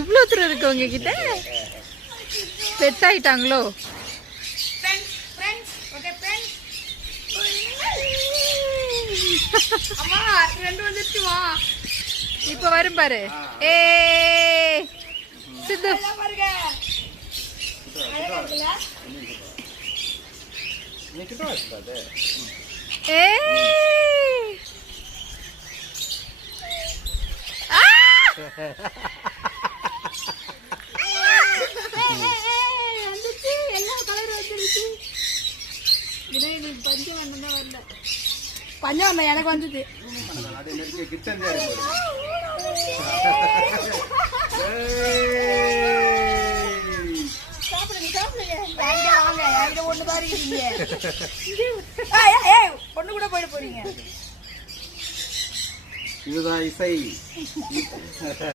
இவ்வளவு தூரம் இருக்கு உங்ககிட்ட? பெட் ஆயிட்டாங்களோ? இப்ப வரும் பாரு. ஏ சித்து ஏ பஞ்சம் வந்த எனக்கு வந்தது. ஒண்ணு கூட போயிட போறீங்க. இதுதான் இசை.